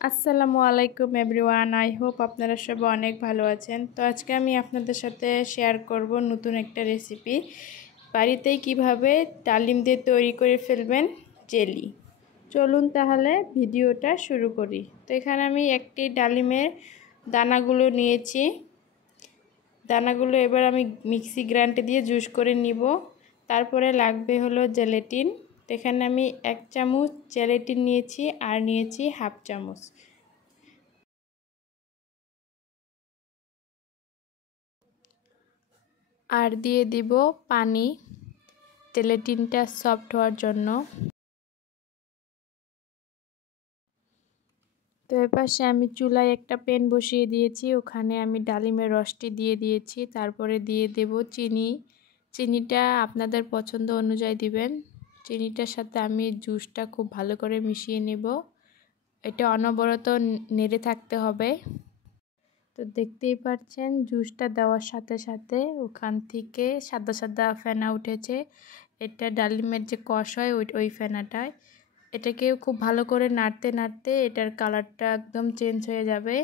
আসসালামু আলাইকুম everyone. I hope আপনারা সবাই অনেক ভালো আছেন। তো আজকে আমি আপনাদের সাথে শেয়ার করব নতুন একটা রেসিপি, বাড়িতেই কিভাবে ডালিম দিয়ে তৈরি করে ফেলবেন জেলি। চলুন তাহলে ভিডিওটা শুরু করি। তো এখানে আমি একটি ডালিমের দানাগুলো নিয়েছি। দানাগুলো এবার আমি মিক্সি গ্রাইন্ডারে দিয়ে জুস করে নিব। তারপরে লাগবে হলো জেলেটিন। তো এখানে আমি 1 চামচ জেলেটিন নিয়েছি আর নিয়েছি হাফ চামচ। আর দিয়ে দিব পানি জেলেটিনটা সফট হওয়ার জন্য। তো এপাশে আমি চুলায় একটা প্যান বসিয়ে দিয়েছি, ওখানে আমি ডালিমের রসটি দিয়ে দিয়েছি। তারপরে দিয়ে দেব চিনি। চিনিটা আপনাদের পছন্দ অনুযায়ী দিবেন। চিনিটার সাথে আমি জুসটা খুব ভালো করে মিশিয়ে নেব। এটা অনবরত নেড়ে থাকতে হবে। তো দেখতেই পাচ্ছেন জুসটা দেওয়ার সাথে সাথে ওখান থেকে সাদা সাদা ফেনা উঠেছে। এটা ডালিমের যে কষ হয় ওই ফেনাটায়। এটাকে খুব ভালো করে নাড়তে নাড়তে এটার কালারটা একদম চেঞ্জ হয়ে যাবে।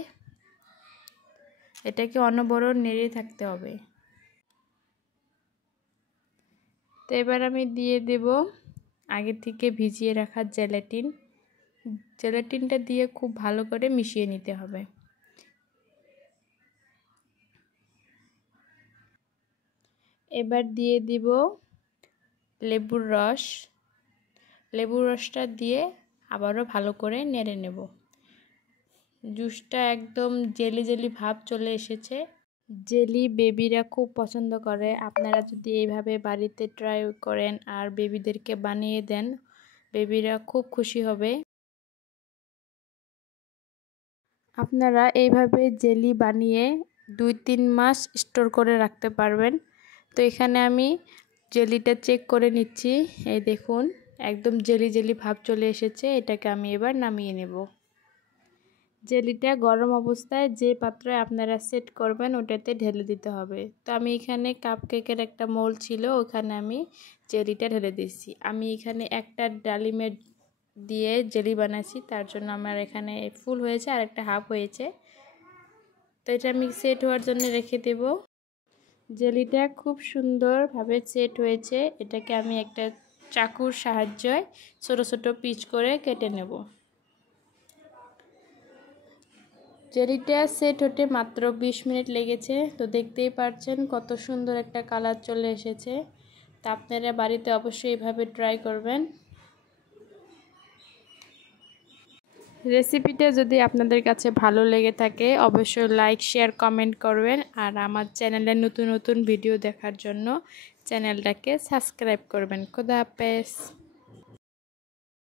এটাকে অনবরত নেড়ে থাকতে হবে। তো এবার আমি দিয়ে দেব আগে থেকে ভিজিয়ে রাখা জেলাটিন। জেলাটিনটা দিয়ে খুব ভালো করে মিশিয়ে নিতে হবে। এবার দিয়ে দিব লেবুর রস। লেবুর রসটা দিয়ে আবারও ভালো করে নেড়ে নেব। জুসটা একদম জেলি জেলি ভাব চলে এসেছে। জেলি বেবিরা খুব পছন্দ করে। আপনারা যদি এইভাবে বাড়িতে ট্রাই করেন আর বেবিদেরকে বানিয়ে দেন, বেবিরা খুব খুশি হবে। আপনারা এইভাবে জেলি বানিয়ে 2-3 মাস স্টোর করে রাখতে পারবেন। তো এখানে আমি জেলিটা চেক করে নিচ্ছি। এই দেখুন একদম জেলি জেলি ভাব চলে এসেছে। এটাকে আমি এবার নামিয়ে নেব। জেলিটা গরম অবস্থায় যে পাত্রে আপনারা সেট করবেন ওটাতে ঢেলে দিতে হবে। তো আমি এখানে কাপকেকের একটা মোল্ড ছিল, ওখানে আমি জেলিটা ঢেলে দিচ্ছি। আমি এখানে একটা ডালিমের দিয়ে জেলি বানাইছি, তার জন্য আমার এখানে ফুল হয়েছে আর একটা হাফ হয়েছে। তো এটা আমি সেট হওয়ার জন্য রেখে দেব। জেলিটা খুব সুন্দরভাবে সেট হয়েছে। এটাকে আমি একটা চাকুর সাহায্যে ছোট ছোট পিস করে কেটে নেব। জেলিটা সেট হতে মাত্র 20 মিনিট লেগেছে। তো দেখতেই পাচ্ছেন কত সুন্দর একটা কালার চলে এসেছে। তা আপনারা বাড়িতে অবশ্যই এইভাবে ট্রাই করবেন। রেসিপিটা যদি আপনাদের কাছে ভালো লেগে থাকে অবশ্যই লাইক শেয়ার কমেন্ট করবেন। আর আমার চ্যানেলে নতুন নতুন ভিডিও দেখার জন্য চ্যানেলটাকে সাবস্ক্রাইব করবেন। খোদা হাফেজ।